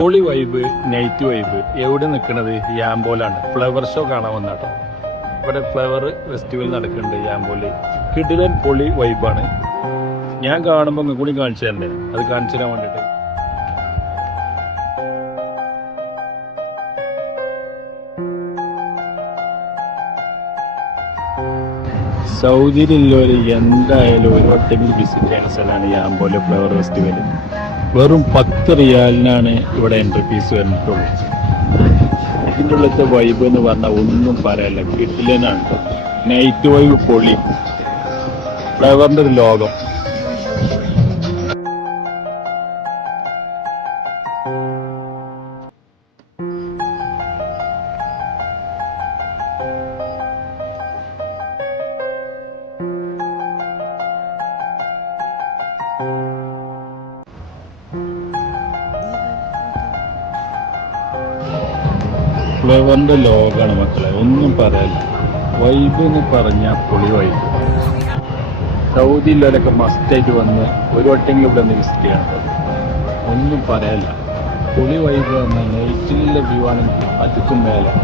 Holy vibe, night vibe എവിടെ നിൽക്കുന്നത്? യാമ്പോലാണ്. Flower show കാണാൻ വന്നാട്ടോ. ഇവിടെ ഫ്ലവർ ഫെസ്റ്റിവൽ നടക്കുന്നുണ്ട് യാമ്പോല്. കിടിലൻ പൊളി വൈബാണ്. ഞാൻ കാണുമ്പോൾ ഇങ്ങ് കൂടി കാണിച്ചു തരണ്ടേ, അത് കാണിച്ചു തരാൻ വേണ്ടിയിട്ട്. സൗദിയിലുള്ളവർ എന്തായാലും ഒരു വട്ടെങ്കിലും വിസിറ്റ് ചെയ്യുന്ന സ്ഥലമാണ് യാമ്പോല് ഫ്ലവർ ഫെസ്റ്റിവൽ. വെറും 10 റിയാലിനാണ് ഇവിടെ എൻട്രി ഫീസ് വരുന്നിട്ടുള്ളൂ. ഇതിൻ്റെ ഉള്ളത്തെ വൈബ് എന്ന് പറഞ്ഞാൽ ഒന്നും പറയാനില്ല, കിടിലനാണ്. നൈറ്റ് വൈബ് പൊളി, ഫ്ലവറിൻ്റെ ഒരു ലോകം. ഫ്ലവറിൻ്റെ ലോകമാണ് മക്കളെ, ഒന്നും പറയാനില്ല. വൈബ് എന്ന് പറഞ്ഞാൽ പൊളി വൈബ്. സൗദിയിലൊക്കെ മസ്റ്റായിട്ട് വന്ന് ഒരു വട്ടെങ്കിലും ഇവിടെ നിന്ന് വിസിറ്റ് ചെയ്യണം. ഒന്നും പറയാനില്ല, പൊളി വൈബ് പറഞ്ഞാൽ നൈറ്റിലുള്ള വ്യൂ ആണെങ്കിൽ അതുക്കും മേലെ.